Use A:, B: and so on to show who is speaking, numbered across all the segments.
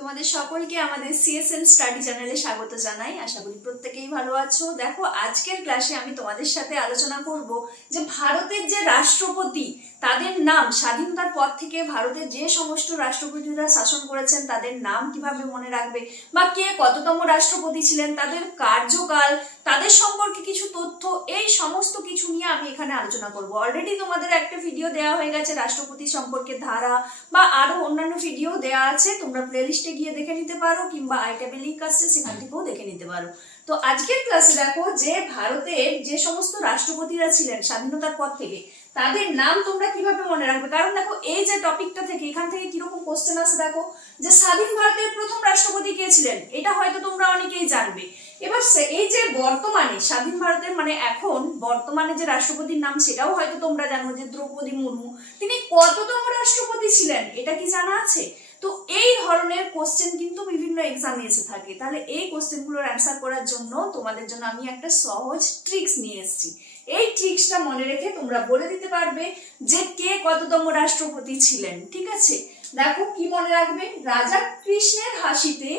A: তোমাদের সকলকে আমাদের সিএসএম স্টাডি চ্যানেলে স্বাগত জানাই। আশা করি প্রত্যেকেই ভালো আছো। দেখো, আজকের ক্লাসে আমি তোমাদের সাথে আলোচনা করব যে ভারতের যে রাষ্ট্রপতি, তাদের নাম, স্বাধীনতার পর থেকে ভারতের যে সমস্ত রাষ্ট্রপতিরা শাসন করেছেন, তাদের নাম কীভাবে মনে রাখবে? বা কে কততম রাষ্ট্রপতি ছিলেন, তাদের কার্যকাল, তাদের সম্পর্কে কিছু তথ্য, এই সমস্ত কিছু নিয়ে আমি এখানে আলোচনা করব। অলরেডি তোমাদের একটা ভিডিও দেওয়া হয়ে গেছে রাষ্ট্রপতি সম্পর্কে ধারা, বা আরও অন্যান্য ভিডিও দেওয়া আছে, তোমরা প্লেলিস্টে গিয়ে দেখে নিতে পারো কিংবা আই ট্যাবে লিঙ্ক আসছে, সেখান থেকেও দেখে নিতে পারো। তো আজকের ক্লাসে দেখো যে ভারতের যে সমস্ত রাষ্ট্রপতিরা ছিলেন স্বাধীনতার পর থেকে, তাদের নাম তোমরা কীভাবে মনে রাখবে? কারণ দেখো, এই যে টপিকটা থেকে, এখান থেকে কীরকম কোশ্চেন আসে দেখো, যে স্বাধীন ভারতের প্রথম রাষ্ট্রপতি কে ছিলেন? এটা হয়তো তোমরা অনেকেই জানবে। এবার এই যে বর্তমানে, স্বাধীন ভারতের মানে এখন বর্তমানে যে রাষ্ট্রপতির নাম, সেটাও হয়তো তোমরা জানো যে দ্রৌপদী মুর্মু। তিনি কততম রাষ্ট্রপতি ছিলেন? এটা কি জানা আছে? তো এই ধরনের কোশ্চেন কিন্তু বিভিন্ন এক্সামে এসে থাকে। তাহলে এই কোশ্চেনগুলোর অ্যান্সার করার জন্য তোমাদের জন্য আমি একটা সহজ ট্রিক্স নিয়ে এসেছি। এই ট্রিক্সটা মনে রেখে তোমরা বলে দিতে পারবে যে কে কততম রাষ্ট্রপতি ছিলেন, ঠিক আছে? দেখো কি মনে রাখবে? রাজা কৃষ্ণের হাসিতে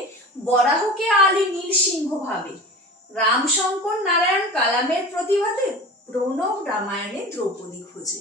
A: বরাহকে আলী নীল সিংহ ভাবে। রামশঙ্কর নারায়ণ কালামের প্রতিবাদে প্রণব রামায়ণে দ্রৌপদী খোঁজে।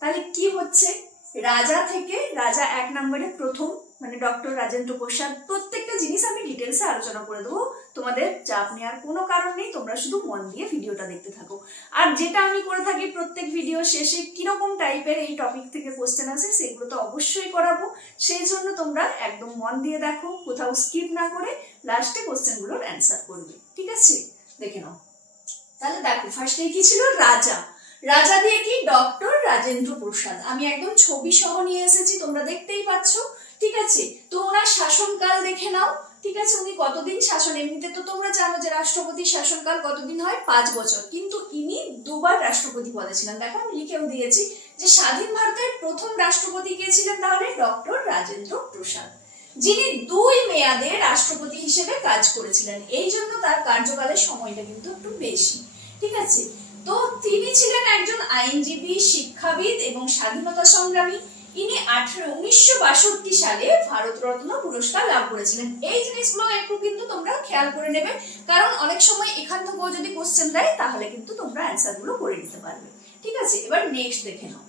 A: তাহলে কি হচ্ছে? রাজা থেকে রাজা এক নম্বরে প্রথম মানে ডক্টর রাজেন্দ্র প্রসাদ, প্রত্যেকটা জিনিস আমি ডিটেলসে আলোচনা করে দেবো। তোমাদের চাপ নেওয়ার কোনো কারণ নেই, তোমরা শুধু মন দিয়ে ভিডিওটা দেখতে থাকো। আর যেটা আমি করে থাকি প্রত্যেক ভিডিও শেষে, কীরকম টাইপের এই টপিক থেকে কোশ্চেন আছে সেগুলো তো অবশ্যই করাবো। সেই জন্য তোমরা একদম মন দিয়ে দেখো, কোথাও স্কিপ না করে লাস্টে কোশ্চেনগুলোর অ্যান্সার করবে। ঠিক আছে? দেখে নাও। তাহলে দেখো ফার্স্টে কি ছিল? রাজা। রাজা দিয়ে কি? ডক্টর রাজেন্দ্র প্রসাদ। আমি একদম ছবি সহ নিয়ে এসেছি, তোমরা দেখতেই পাচ্ছ। ঠিক আছে? তো ওনার শাসনকাল দেখে নাও। ঠিক আছে? উনি কতদিন শাসন? এমনিতে তো তোমরা জানো যে রাষ্ট্রপতির শাসনকাল কতদিন হয়? পাঁচ বছর। কিন্তু ইনি দুবার রাষ্ট্রপতি পদে ছিলেন। দেখো, আমি লিখেও দিয়েছি যে স্বাধীন ভারতের প্রথম রাষ্ট্রপতি কে ছিলেন তাহলে? ডক্টর রাজেন্দ্র প্রসাদ। যিনি দুই মেয়াদে রাষ্ট্রপতি হিসেবে কাজ করেছিলেন। এই জন্য তার কার্যকালের সময়টা কিন্তু একটু বেশি। ঠিক আছে? তো তিনি ছিলেন একজন আইনজীবী, শিক্ষাবিদ এবং স্বাধীনতা সংগ্রামী। ইনি আঠারো, উনিশশো বাষট্টি সালে ভারতরত্ন পুরস্কার লাভ করেছিলেন। এই জিনিসগুলো একটু কিন্তু তোমরা খেয়াল করে নেবে, কারণ অনেক সময় এখান থেকেও যদি কোশ্চেন দেয়, তাহলে কিন্তু তোমরা অ্যান্সারগুলো করে নিতে পারবে। ঠিক আছে, এবার নেক্সট দেখে নাও।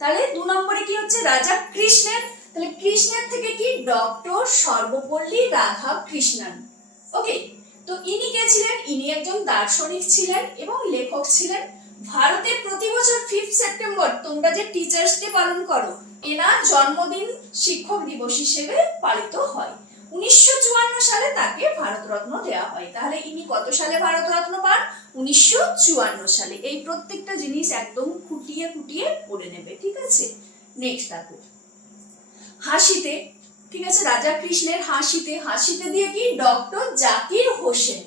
A: তাহলে দু নম্বরে কি হচ্ছে? রাজা কৃষ্ণের। তাহলে কৃষ্ণের থেকে কি? ডক্টর সর্বপল্লী রাঘব কৃষ্ণন। ওকে তো ইনি কে ছিলেন? ইনি একজন দার্শনিক ছিলেন এবং লেখক ছিলেন। ভারতে প্রতি বছর ফিফথ সেপ্টেম্বর তোমরা যে টিচার্স ডে পালন করো, এনার জন্মদিন শিক্ষক দিবস হিসেবে পালিত হয়। উনিশশো চুয়ান্ন সালে তাকে ভারতরত্ন দেওয়া হয়। তাহলে ইনি কত সালে ভারতরত্ন পান? উনিশশো চুয়ান্ন সালে। এই প্রত্যেকটা জিনিস একদম খুঁটিয়ে খুঁটিয়ে পড়ে নেবে, ঠিক আছে? নেক্সট দেখো। হাসিতে ঠিক আছে, রাজা কৃষ্ণের হাসিতে হাসিতে দিয়ে কি? ডক্টর জাকির হোসেন।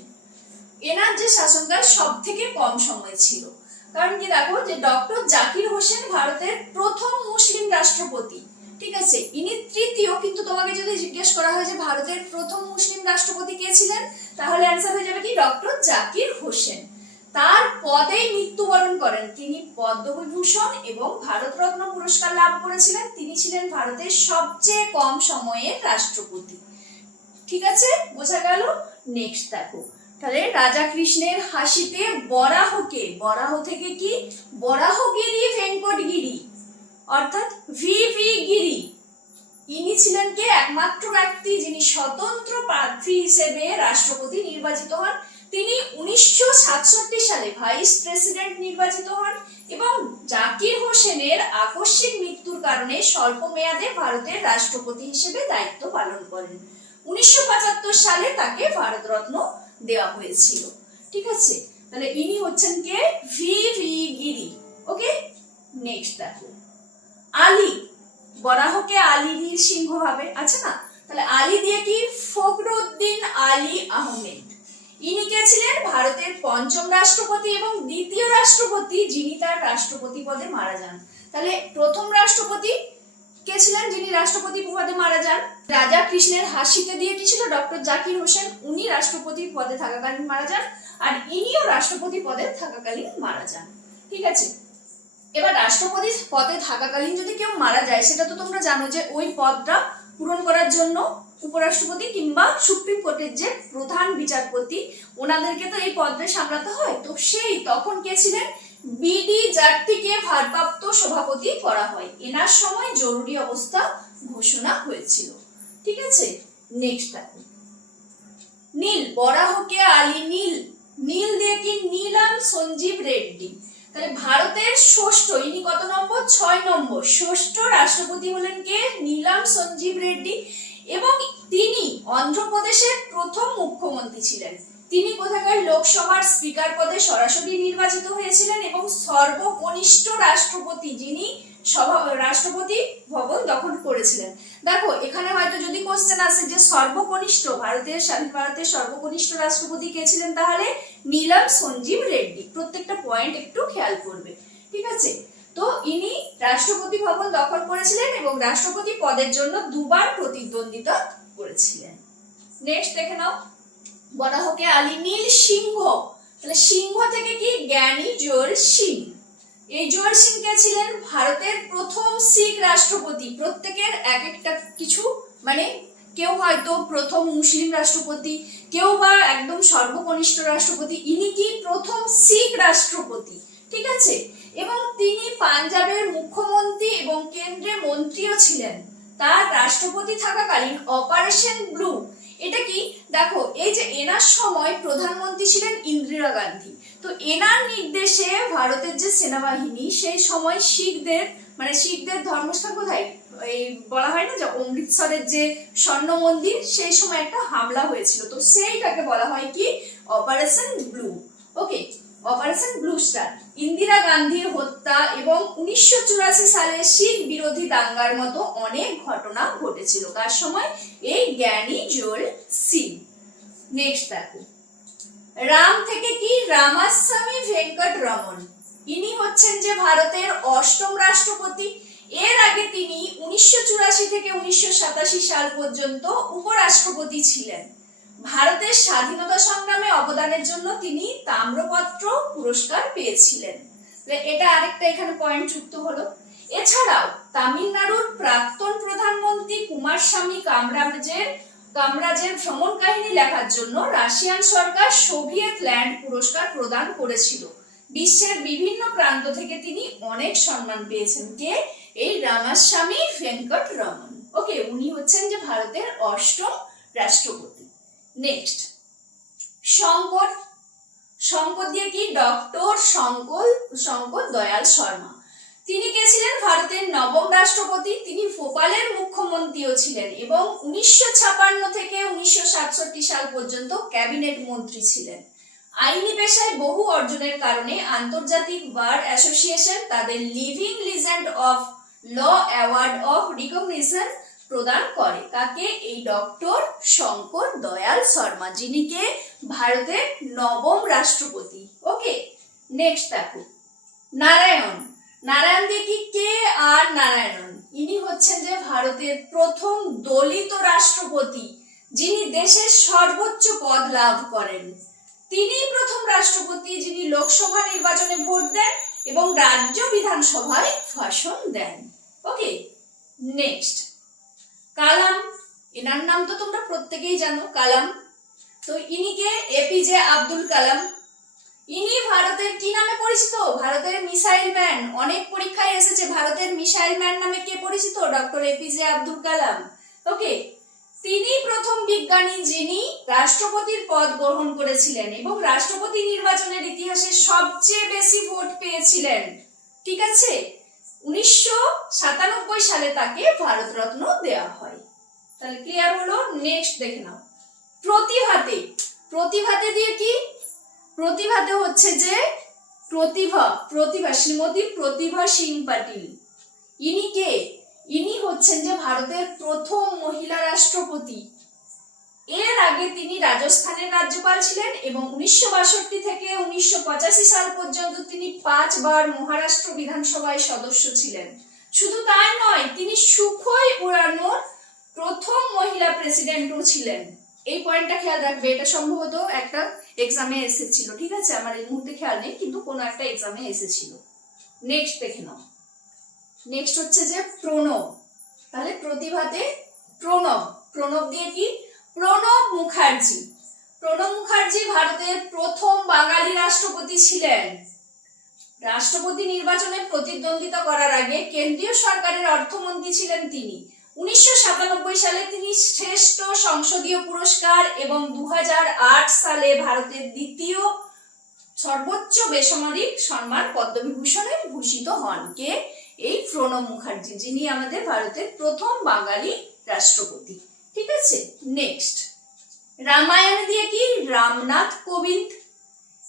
A: এনার যে শাসনকাল সব থেকে কম সময় ছিল। কারণ কি দেখো যে ডক্টর জাকির হোসেন ভারতের প্রথম মুসলিম রাষ্ট্রপতি। ঠিক আছে, ইনি তৃতীয়, কিন্তু তোমাকে যদি জিজ্ঞেস করা হয় যে ভারতের প্রথম মুসলিম রাষ্ট্রপতি কে ছিলেন, তাহলে অ্যান্সার হয়ে যাবে কি? ডক্টর জাকির হোসেন। তার পদেই মৃত্যুবরণ করেন। তিনি পদ্মবিভূষণ এবং ভারতরত্ন পুরস্কার লাভ করেছিলেন। তিনি ছিলেন ভারতের সবচেয়ে কম সময়ের রাষ্ট্রপতি। ঠিক আছে? বোঝা গেল? নেক্সট দেখো। তাহলে রাজা কৃষ্ণের হাসিতে বরাহকে, বরাহ থেকে কি? বরাহগিরি ভেঙ্কটগিরি, অর্থাৎ ভি ভি গিরি। ইনি ছিলেন কে? একমাত্র ব্যক্তি যিনি স্বতন্ত্র প্রার্থী হিসেবে রাষ্ট্রপতি নির্বাচিত হন। তিনি উনিশশো সাতষট্টি সালে ভাইস প্রেসিডেন্ট নির্বাচিত হন এবং জাকির হোসেনের আকস্মিক মৃত্যুর কারণে স্বল্প মেয়াদে ভারতের রাষ্ট্রপতি হিসেবে দায়িত্ব পালন করেন। উনিশশো পঁচাত্তর সালে তাকে ভারতরত্ন দেওয়া হয়েছিল। ঠিক আছে? তাহলে ইনি হচ্ছেন কে? V V Giri. Okay? Next দেখো। আলী। বরাহকে আলী সিংহ ভাবে। আছে না? তাহলে আলী দিয়ে কি? ফখরুদ্দিন আলী আহমেদ। ইনি কে ছিলেন? ভারতের পঞ্চম রাষ্ট্রপতি এবং দ্বিতীয় রাষ্ট্রপতি, যিনি তার রাষ্ট্রপতি পদে মারা যান। তাহলে প্রথম রাষ্ট্রপতি কে ছিলেন? যিনি রাষ্ট্রপতি পদে মারা যান। রাজা কৃষ্ণের হাসিতে দিয়ে কি ছিল? ডক্টর জাকির হোসেন, উনি রাষ্ট্রপতি পদে থাকাকালীন মারা যান আর ইনিও রাষ্ট্রপতি পদে থাকাকালীন মারা যান। ঠিক আছে? এবার রাষ্ট্রপতি পদে থাকাকালীন যদি কেউ মারা যায়, সেটা তো তোমরা জানো যে ওই পদটা পূরণ করার জন্য উপরাষ্ট্রপতি কিংবা সুপ্রিম কোর্টের যে প্রধান বিচারপতি, ওনাদেরকে তো এই পদে সামলাতে হয়। তো সেই তখন কে ছিলেন? বিডি জাট্টিকে ভারপ্রাপ্ত সভাপতি করা হয়। এনার সময় জরুরি অবস্থা ঘোষণা হয়েছিল। ঠিক আছে? নেক্সট নীল, বরাহকে আলী নীল। নীল দিয়ে কি নীলাম সঞ্জীব রেড্ডি? তাহলে ভারতের ষষ্ঠ, ইনি কত নম্বর? ছয় নম্বর। ষষ্ঠ রাষ্ট্রপতি হলেন কে? নীলাম সঞ্জীব রেড্ডি। এবং তিনি অন্ধ্রপ্রদেশের প্রথম মুখ্যমন্ত্রী ছিলেন। তিনি কোথাকার লোকসভার স্পিকার পদে সরাসরি নির্বাচিত হয়েছিলেন এবং সর্বকনিষ্ঠ রাষ্ট্রপতি যিনি সভা, রাষ্ট্রপতি ভবন দখল করেছিলেন। দেখো, এখানে হয়তো যদি কোশ্চেন আসে যে সর্বকনিষ্ঠ ভারতের, স্বাধীন ভারতের সর্বকনিষ্ঠ রাষ্ট্রপতি কে ছিলেন তাহলে? নীলম সঞ্জীব রেড্ডি। প্রত্যেকটা পয়েন্ট একটু খেয়াল করবে। ঠিক আছে? তো ইনি রাষ্ট্রপতি ভবন দখল করেছিলেন এবং রাষ্ট্রপতি পদের জন্য দুবার প্রতিদ্বন্দ্বিতা করেছিলেন। নেক্সট দেখে নাও। বলা হোকে আলী নীল সিংহ। তাহলে সিংহ থেকে কি? জ্ঞানী জোর সিং। এই জোর সিং কে ছিলেন? ভারতের প্রথম শিখ রাষ্ট্রপতি। প্রত্যেকের এক একটা কিছু। মানে কেউ হয়তো প্রথম মুসলিম রাষ্ট্রপতি, কেউ বা একদম সর্বকনিষ্ঠ রাষ্ট্রপতি। ইনি কি? প্রথম শিখ রাষ্ট্রপতি। ঠিক আছে? এবং তিনি পাঞ্জাবের মুখ্যমন্ত্রী এবং কেন্দ্রের মন্ত্রীও ছিলেন। তার রাষ্ট্রপতি থাকাকালীন অপারেশন ব্লু। এটা কি? দেখো, এই যে এনার সময় প্রধানমন্ত্রী ছিলেন ইন্দিরা গান্ধী। তো এনার নির্দেশে ভারতের যে সেনাবাহিনী, সেই সময় শিখদের মানে শিখদের ধর্মস্থান কোথায়? এই বলা হয় না যে অমৃতসরের যে স্বর্ণ মন্দির, সেই সময় একটা হামলা হয়েছিল। তো সেইটাকে বলা হয় কি? Operation blue. Okay, operation blue star. Indira গান্ধীর হত্যা এবং উনিশশো চুরাশি সালে শিখ বিরোধী দাঙ্গার মতো অনেক ঘটনা ঘটেছিল। কার সময় এই জ্ঞানী জোল সিং। নেক্সট দেখো। রাম থেকে কি রামাস্বামী ভেঙ্কট রমন ইনি হচ্ছেন যে ভারতের অষ্টম রাষ্ট্রপতি। এর আগে তিনি উনিশশো চুরাশি থেকে উনিশশো সাতাশি সাল পর্যন্ত উপরাষ্ট্রপতি ছিলেন। ভারতের স্বাধীনতা সংগ্রামে অবদানের জন্য তিনি তাম্রপত্র পুরস্কার পেয়েছিলেন। এটা আরেকটা এখানে পয়েন্ট যুক্ত হলো। এছাড়াও তামিলনাড়ুর প্রাক্তন প্রধানমন্ত্রী কুমারস্বামী কামরাজের কামরাজের ভ্রমণ কাহিনী লেখার জন্য রাশিয়ান সরকার সোভিয়েত ল্যান্ড পুরস্কার প্রদান করেছিল। বিশ্বের বিভিন্ন প্রান্ত থেকে তিনি অনেক সম্মান পেয়েছেন। কে? এই রামাস্বামী ভেঙ্কট রমন ওকে, উনি হচ্ছেন যে ভারতের অষ্টম রাষ্ট্রপতি। নেক্সট। শঙ্কর শঙ্কর দিয়ে কি? ডক্টর শঙ্কর শঙ্কর দয়াল শর্মা। তিনি কে ছিলেন? ভারতের নবম রাষ্ট্রপতি। তিনি ভোপালের মুখ্যমন্ত্রীও ছিলেন এবং উনিশশো ছাপান্ন থেকে উনিশশো সাতষট্টি সাল পর্যন্ত ক্যাবিনেট মন্ত্রী ছিলেন। আইনি পেশায় বহু অর্জনের কারণে আন্তর্জাতিক বার অ্যাসোসিয়েশন তাদের living legend of law award of recognition প্রদান করে। কাকে? এই ডক্টর শঙ্কর দয়াল শর্মা, যিনি কে? ভারতের নবম রাষ্ট্রপতি। ওকে? নেক্সট দেখো। নারায়ণ। নারায়ণ দেখি কে আর নারায়ণন ইনি হচ্ছেন যে ভারতের প্রথম দলিত রাষ্ট্রপতি, যিনি দেশের সর্বোচ্চ পদ লাভ করেন। তিনি প্রথম রাষ্ট্রপতি যিনি লোকসভা নির্বাচনে ভোট দেন এবং রাজ্য বিধানসভায় ভাষণ দেন। ওকে? নেক্সট কালাম, এনার নাম তো তোমরা প্রত্যেকেই জানো, কালাম। তো ইনি কে? এপিজে আব্দুল কালাম। ইনি ভারতের কি নামে পরিচিত? ভারতের মিসাইল ম্যান। অনেক পরীক্ষায় এসেছে, ভারতের মিসাইল ম্যান নামে কে পরিচিত? Doctor APJ Abdul Kalam. Okay, তিনি প্রথম বিজ্ঞানী যিনি রাষ্ট্রপতির পদ গ্রহণ করেছিলেন এবং রাষ্ট্রপতি নির্বাচনের ইতিহাসে সবচেয়ে বেশি ভোট পেয়েছিলেন। ঠিক আছে? উনিশশো সাতানব্বই সালে তাকে ভারতরত্ন দেওয়া হয়। তাহলে ক্লিয়ার হলো? নেক্সট দেখে নাও। প্রতিভাতে প্রতিভাতে দিয়ে কি? প্রতিভাতে হচ্ছে যে প্রতিভা প্রতিভা শ্রীমতী প্রতিভা সিং পাটিল। ইনি কে? ইনি হচ্ছেন যে ভারতের প্রথম মহিলা রাষ্ট্রপতি। এর আগে তিনি রাজস্থানের রাজ্যপাল ছিলেন এবং উনিশশো বাষট্টি থেকে উনিশশো পঁচাশি সাল পর্যন্ত তিনি পাঁচবার মহারাষ্ট্র বিধানসভায় সদস্য ছিলেন। শুধু তাই নয়, তিনি সুখই উড়ানোর প্রথম মহিলা প্রেসিডেন্টও ছিলেন। এই পয়েন্টটা খেয়াল রাখবে, এটা সম্ভবত একটা এক্সামে এসেছিল, ঠিক আছে? আমার এই মুহূর্তে খেয়াল নেই, কিন্তু কোনো একটা এক্সামে এসেছিল। নেক্সট দেখে নাও। নেক্সট হচ্ছে যে প্রণব। তাহলে প্রতিভাতে প্রণব। প্রণব দিয়ে কি? প্রণব মুখার্জি। প্রণব মুখার্জি ভারতের প্রথম বাঙালি রাষ্ট্রপতি ছিলেন। রাষ্ট্রপতি নির্বাচনে প্রতিদ্বন্দ্বিতা করার আগে কেন্দ্রীয় সরকারের অর্থমন্ত্রী ছিলেন তিনি। উনিশশো সাতানব্বই সালে তিনি শ্রেষ্ঠ সংসদীয় পুরস্কার এবং দু হাজার আট সালে ভারতের দ্বিতীয় সর্বোচ্চ বেসামরিক সম্মান পদ্মবিভূষণে ভূষিত হন। কে? এই প্রণব মুখার্জি, যিনি আমাদের ভারতের প্রথম বাঙালি রাষ্ট্রপতি। ঠিক আছে? নেক্সট রামায়ণ দিয়ে কি? রামনাথ কোবিন্দ।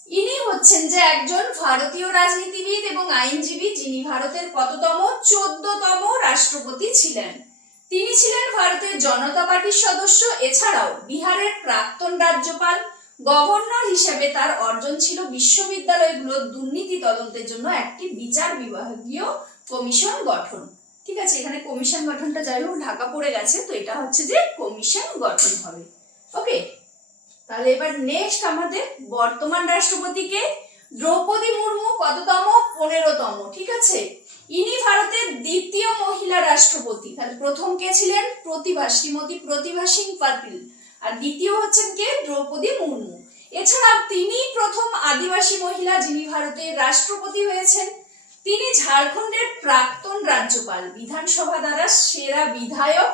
A: ইনি হচ্ছেন যে একজন ভারতীয় রাজনীতিবিদ এবং আইনজীবী যিনি ভারতের কততম, চোদ্দতম রাষ্ট্রপতি ছিলেন। তিনি ছিলেন ভারতের জনতা পার্টির সদস্য। এছাড়াও বিহারের প্রাক্তন রাজ্যপাল, গভর্নর হিসেবে তার অর্জন ছিল বিশ্ববিদ্যালয়গুলোর দুর্নীতি তদন্তের জন্য একটি বিচার বিভাগীয় কমিশন গঠন। ঠিক আছে, এখানে কমিশন গঠনটা যাই হোক, ঢাকা পড়ে গেছে, তো এটা হচ্ছে যে কমিশন গঠন হবে। ওকে তাহলে এবার নেক্সট আমাদের বর্তমান রাষ্ট্রপতিকে দ্রৌপদী মুর্মু কততম? পনেরোতম, ঠিক আছে? ইনি ভারতের দ্বিতীয় মহিলা রাষ্ট্রপতি। তাহলে প্রথম কে ছিলেন? প্রতিভা শ্রীমতী প্রতিভা সিং পাটিল আর দ্বিতীয় হচ্ছেন কে? দ্রৌপদী মুর্মু। এছাড়া তিনি প্রথম আদিবাসী মহিলা যিনি ভারতের রাষ্ট্রপতি হয়েছেন। তিনি ঝাড়খণ্ডের প্রাক্তন রাজ্যপাল, বিধানসভা দ্বারা সেরা বিধায়ক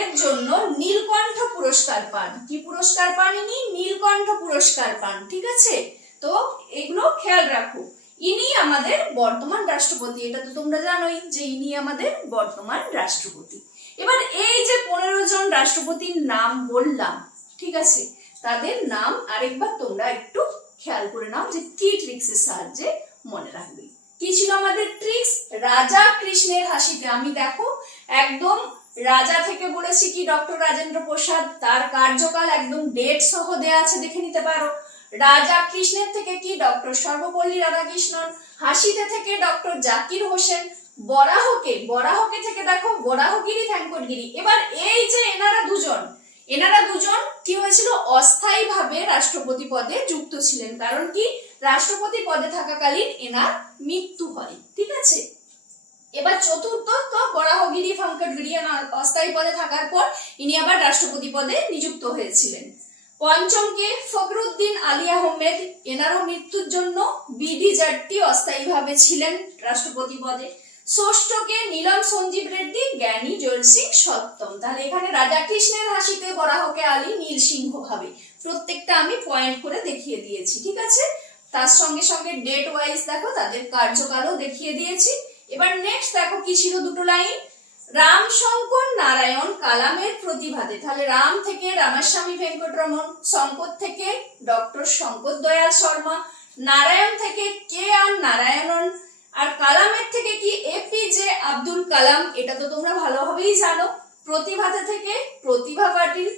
A: এর জন্য নীলকণ্ঠ পুরস্কার পান। কি পুরস্কার পান ইনি? নীলকণ্ঠ পুরস্কার পান, ঠিক আছে? তো এগুলো খেয়াল রাখো। ইনি আমাদের বর্তমান রাষ্ট্রপতি, এটা তো তোমরা জানোই যে ইনি আমাদের বর্তমান রাষ্ট্রপতি। এবার এই যে পনেরো জন রাষ্ট্রপতির নাম বললাম, ঠিক আছে? তাদের নাম আরেকবার তোমরা একটু খেয়াল করে নাও যে কি ট্রিক্সের সাহায্যে মনে রাখবে কি ছিল আমাদের ট্রিক্স রাজা কৃষ্ণের হাসিতে। আমি দেখো, একদম রাজা থেকে বলেছি কি, ডক্টর রাজেন্দ্র প্রসাদ, তার কার্যকাল একদম ডেট সহ দেয়া আছে, দেখে নিতে পারো। রাজা কৃষ্ণের থেকে কি, ডক্টর সর্বপল্লী রাধাকৃষ্ণন? হাসিতে থেকে ডক্টর জাকির হোসেন। বরাহকে বরাহকে থেকে দেখো, বরাহগিরি ভেঙ্কটগিরি এবার এই যে এনারা দুজন এনারা দুজন কি হয়েছিল? অস্থায়ী ভাবে রাষ্ট্রপতি পদে যুক্ত ছিলেন। কারণ কি? রাষ্ট্রপতি পদে থাকাকালীন এনার মৃত্যু হয়। ঠিক আছে? এবার চতুর্থ তো বরাহগিরি ভেঙ্কটগিরি অস্থায়ী পদে থাকার পর ইনি আবার রাষ্ট্রপতি পদে নিযুক্ত হয়েছিলেন। পঞ্চমকে ফখরুদ্দিন আলী আহমেদ, এনারও মৃত্যুর জন্য বিডি জাট্টি অস্থায়ীভাবে ছিলেন রাষ্ট্রপতি পদে। ষষ্ঠকে নীলম সঞ্জীব রেড্ডি, জ্ঞানী জল সিং সপ্তম। তাহলে এখানে রাজা কৃষ্ণের হাসিতে বরাহকে আলী, নীল সিংহ ভাবে প্রত্যেকটা আমি পয়েন্ট করে দেখিয়ে দিয়েছি, ঠিক আছে? তার সঙ্গে সঙ্গে ডেট ওয়াইজ দেখো, তাদের কার্যকালও দেখিয়ে দিয়েছি। এবার নেক্সট দেখো কি ছিল দুটো লাইন রাম শঙ্কর নারায়ণ কালামের প্রতিভাতে। তাহলে রাম থেকে রামাস্বামী ভেঙ্কটরমন, শঙ্কর থেকে ডক্টর শঙ্কর দয়াল শর্মা, নারায়ণ থেকে কে আর নারায়ণন, আর কালামের থেকে কি এপিজে আব্দুল কালাম, এটা তো তোমরা ভালোভাবেই জানো। প্রতিভাতে থেকে প্রতিভা পাটিল,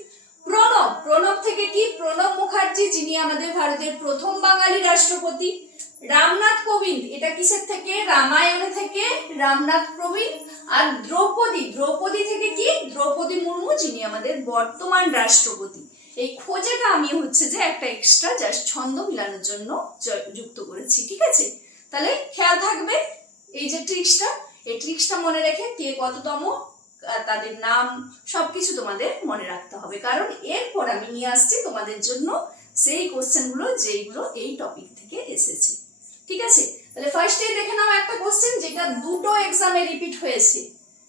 A: প্রণব প্রণব থেকে কি প্রণব মুখার্জি, যিনি আমাদের ভারতের প্রথম বাঙালি রাষ্ট্রপতি। রামনাথ কোবিন্দ, এটা কিসের থেকে? রামায়ণ থেকে, রামনাথ কোবিন্দ আর দ্রৌপদী দ্রৌপদী থেকে কি? দ্রৌপদী মুর্মু, যিনি আমাদের বর্তমান রাষ্ট্রপতি। এই খোঁজেটা আমি হচ্ছে যে একটা এক্সট্রা জাস্ট ছন্দ মিলানোর জন্য যুক্ত করেছি, ঠিক আছে? তাহলে খেয়াল থাকবে এই যে ট্রিক্সটা এই ট্রিক্সটা মনে রেখে কে কততম তাদের নাম, সবকিছু তোমাদের মনে রাখতে হবে। কারণ এরপর আমি নিয়ে আসছি তোমাদের জন্য সেই কোশ্চেনগুলো যেইগুলো এই টপিক থেকে এসেছে। ঠিক আছে? তাহলে ফার্স্টে দেখে নাও একটা কোশ্চেন যেটা দুটো এক্সামে রিপিট হয়েছে।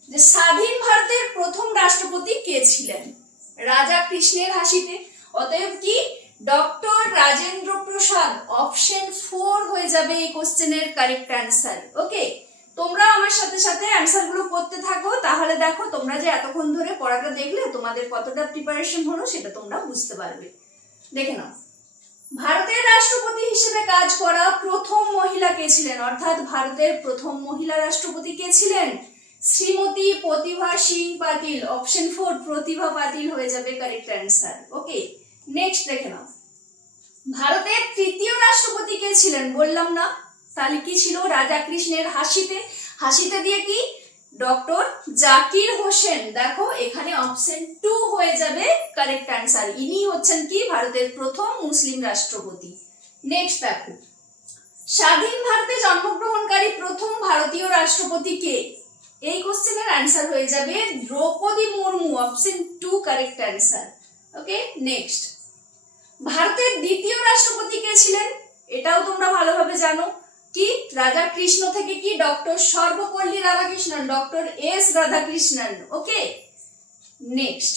A: যে স্বাধীন ভারতের প্রথম রাষ্ট্রপতি কে ছিলেন? রাজা কৃষ্ণের হাসিতে। অতএব কি? Doctor Rajendra Prasad option four হয়ে যাবে এই কোশ্চেনের কারেক্ট অ্যান্সার ওকে তোমরা আমার সাথে সাথে অ্যান্সারগুলো করতে থাকো, তাহলে দেখো তোমরা যে এতক্ষণ ধরে পড়াটা দেখলে তোমাদের কতটা প্রিপারেশন হলো সেটা তোমরা বুঝতে পারবে। দেখে নাও। ভারতের রাষ্ট্রপতি হিসেবে কাজ করা প্রথম মহিলা কে ছিলেন? অর্থাৎ ভারতের প্রথম মহিলা রাষ্ট্রপতি কে ছিলেন? শ্রীমতী প্রতিভা সিং পাটিল। অপশন ফোর প্রতিভা পাটিল হয়ে যাবে কারেক্ট অ্যান্সার ওকে নেক্সট দেখে নাও। ভারতের তৃতীয় রাষ্ট্রপতি কে ছিলেন? বললাম না। তাহলে কি ছিল? রাজা কৃষ্ণের হাসিতে। হাসিতে দিয়ে কি? ডক্টর জাকির হোসেন দেখো, এখানে অপশন টু হয়ে যাবে কারেক্ট অ্যান্সার ইনি হচ্ছেন কি? ভারতের প্রথম মুসলিম রাষ্ট্রপতি। নেক্সট দেখো। স্বাধীন ভারতে জন্মগ্রহণকারী প্রথম ভারতীয় রাষ্ট্রপতি কে? এই কোশ্চেনের অ্যান্সার হয়ে যাবে Droupadi Murmu. Option two correct answer okay next ভারতের দ্বিতীয় রাষ্ট্রপতি কে ছিলেন? এটাও তোমরা ভালোভাবে জানো। কি? রাজা কৃষ্ণ থেকে কি? Doctor Sarvepalli Radhakrishnan, doctor S Radhakrishnan. Okay? Next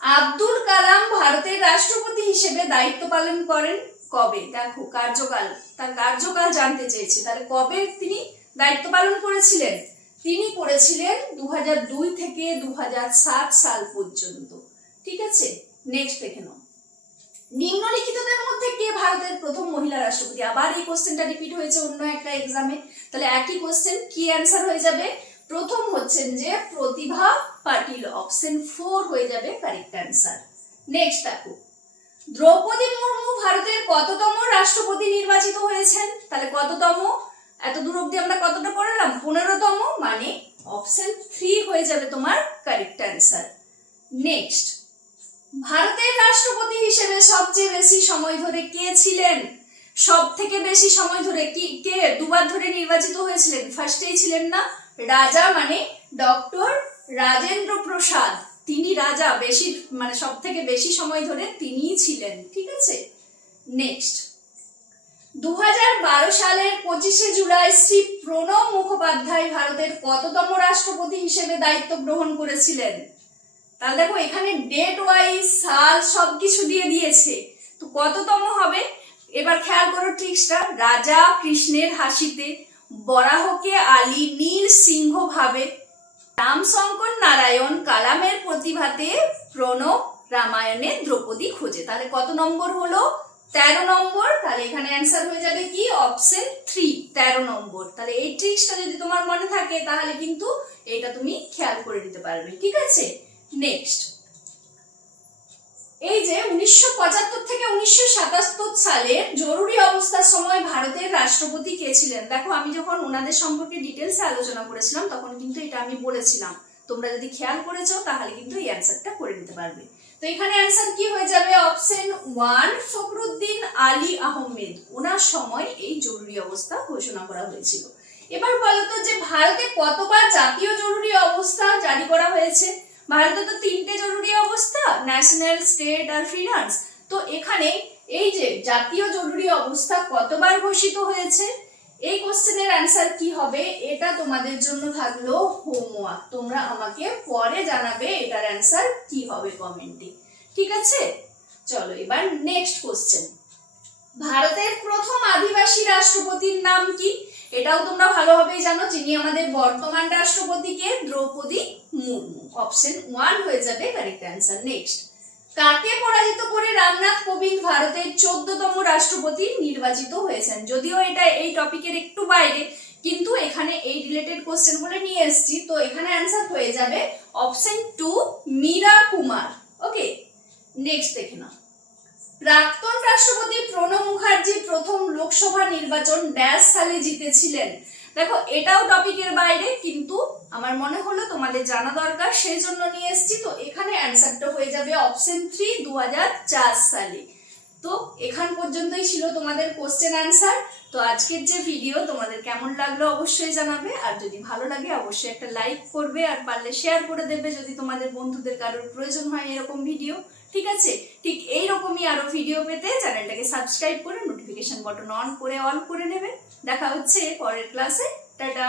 A: Abdul Kalam ভারতের রাষ্ট্রপতি হিসেবে দায়িত্ব পালন করেন কবে? দেখো, কার্যকাল। তার কার্যকাল জানতে চেয়েছে। তাহলে কবে তিনি দায়িত্ব পালন করেছিলেন? তিনি করেছিলেন দু হাজার দুই থেকে দু হাজার সাত সাল পর্যন্ত। ঠিক আছে? নেক্সট দেখে নাও। নিম্নলিখিতদের মধ্যে কে ভারতের প্রথম মহিলা রাষ্ট্রপতি? আবার এই কোশ্চেনটা রিপিট হয়েছে অন্য একটা এক্সামে তাহলে একই কোশ্চেন কি অ্যান্সার হয়ে যাবে? প্রথম হচ্ছেন যে প্রতিভা পাটিল অপশন ফোর হয়ে যাবে কারেক্ট অ্যান্সার নেক্সট দেখো, দ্রৌপদী মুর্মু ভারতের কততম রাষ্ট্রপতি নির্বাচিত হয়েছেন? তাহলে কততম? এত দূর অব্দি আমরা কতটা পড়ালাম? পনেরোতম মানে অপশন থ্রি হয়ে যাবে তোমার কারেক্ট অ্যান্সার নেক্সট ভারতের রাষ্ট্রপতি হিসেবে সবচেয়ে বেশি সময় ধরে কে ছিলেন? সব থেকে বেশি সময় ধরে কি, কে দুবার ধরে নির্বাচিত হয়েছিলেন? ফার্স্টেই ছিলেন না, রাজা মানে ডক্টর রাজেন্দ্র প্রসাদ। তিনি রাজা, বেশি মানে সব থেকে বেশি সময় ধরে তিনিই ছিলেন, ঠিক আছে? নেক্সট দু হাজার বারো সালের পঁচিশে জুলাই শ্রী প্রণব মুখোপাধ্যায় ভারতের কততম রাষ্ট্রপতি হিসেবে দায়িত্ব গ্রহণ করেছিলেন? তাহলে দেখো, এখানে ডেট ওয়াইজ সাল সবকিছু দিয়ে দিয়েছে। তো কততম হবে? এবার খেয়াল করো ট্রিক্সটা রাজা কৃষ্ণের হাসিতে বরাহকে আলী নীল সিংহ ভাবে রামশঙ্কর নারায়ণ কালামের প্রতিভাতে প্রণব রামায়ণে দ্রৌপদী খোঁজে। তাহলে কত নম্বর হলো? তেরো নম্বর। তাহলে এখানে অ্যান্সার হয়ে যাবে কি? অপশন থ্রি তেরো নম্বর। তাহলে এই ট্রিক্সটা যদি তোমার মনে থাকে, তাহলে কিন্তু এটা তুমি খেয়াল করে নিতে পারবে। ঠিক আছে? নেক্সট এই যে উনিশশো পঁচাত্তর থেকে উনিশশো সাতাত্তর সালে জরুরি অবস্থার সময় ভারতের রাষ্ট্রপতি কে ছিলেন? দেখো, আমি যখন ওনাদের সম্পর্কে ডিটেলসে আলোচনা করেছিলাম, তখন কিন্তু এটা আমি বলেছিলাম। তোমরা যদি খেয়াল করেছ, তাহলে কিন্তু এই অ্যান্সারটা করে নিতে পারবে। তো এখানে অ্যান্সার কি হয়ে যাবে? Option one Fakhruddin Ali Ahmed. ওনার সময় এই জরুরি অবস্থা ঘোষণা করা হয়েছিল। এবার বলতো যে ভারতে কতবার জাতীয় জরুরি অবস্থা জারি করা হয়েছে? ভারতে তো তিনটে জরুরি অবস্থা ন্যাশনাল স্টেট আর ফিনান্স তো এখানে এই যে জাতীয় জরুরি অবস্থা কতবার ঘোষিত হয়েছে, এই কোশ্চেনের অ্যান্সার কি হবে, এটা তোমাদের জন্য থাকল হোমওয়ার্ক তোমরা আমাকে পরে জানাবে এটার অ্যান্সার কি হবে কমেন্টে ঠিক আছে? চলো এবার নেক্সট কোশ্চেন ভারতের প্রথম আদিবাসী রাষ্ট্রপতির নাম কি? এটাও তোমরা ভালোভাবেই জানো যিনি আমাদের বর্তমান রাষ্ট্রপতিকে দ্রৌপদী মুর্মু। অপশন ওয়ান হয়ে যাবে কারেক্ট অ্যান্সার নেক্সট কাকে পরাজিত করে রামনাথ কোবিন্দ ভারতের চোদ্দতম রাষ্ট্রপতি নির্বাচিত হয়েছেন? যদিও এটা এই টপিকের একটু বাইরে, কিন্তু এখানে এই রিলেটেড কোশ্চেন বলে নিয়ে এসেছি, তো এখানে অ্যান্সার হয়ে যাবে option two Meira Kumar. Okay next দেখে নাও। প্রাক্তন রাষ্ট্রপতি প্রণব মুখার্জি প্রথম লোকসভা নির্বাচন ড্যাশ সালে জিতেছিলেন। দেখো, এটাও টপিকের বাইরে, কিন্তু আমার মনে হলো তোমাদের জানা দরকার, সেই জন্য নিয়ে এসেছি। তো এখানে অ্যান্সারটা হয়ে যাবে অপশন থ্রি দু হাজার চার সালে। তো এখান পর্যন্তই ছিল তোমাদের কোশ্চেন অ্যান্সার তো আজকের যে ভিডিও তোমাদের কেমন লাগল অবশ্যই জানাবে। আর যদি ভালো লাগে, অবশ্যই একটা লাইক করবে। আর পারলে শেয়ার করে দেবে যদি তোমাদের বন্ধুদের কারোর প্রয়োজন হয় এরকম ভিডিও ঠিক আছে? ঠিক এইরকমই আরও ভিডিও পেতে চ্যানেলটাকে সাবস্ক্রাইব করে নোটিফিকেশন বটন অন করে অন করে নেবেন দেখা হচ্ছে পরের ক্লাসে টাটা!